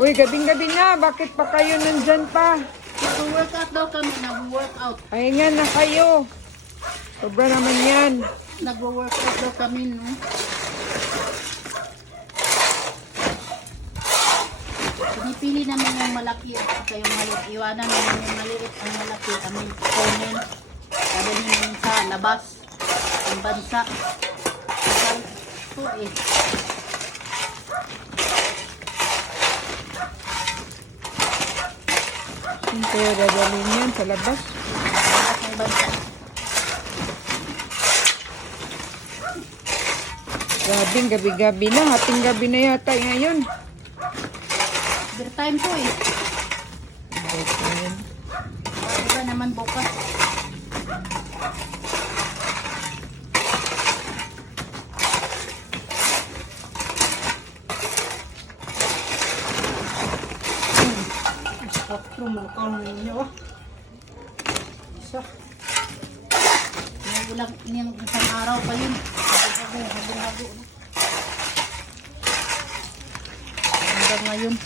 Uy, gabing-gabi na. Bakit pa kayo nandyan pa? Nag-workout daw kami, nag-workout. Pahinga na kayo. Sobra naman yan. Nag-workout daw kami, no? Pinipili namin yung malaki at saka yung maliit. Iwanan namin yung maliit ang malaki. Kami kunin. Sabi namin sa labas. Ang bansa. Ito eh. Hindi dadalhin yan sa labas. Ang bansa. Grabing gabi-gabi na. Hating gabi na yata ngayon. Beer time to eh. Iba naman bukas. Sakto mo kang ninyo. Isa. May ulang yung isang araw pa yun. Hago. Hanggang ngayon.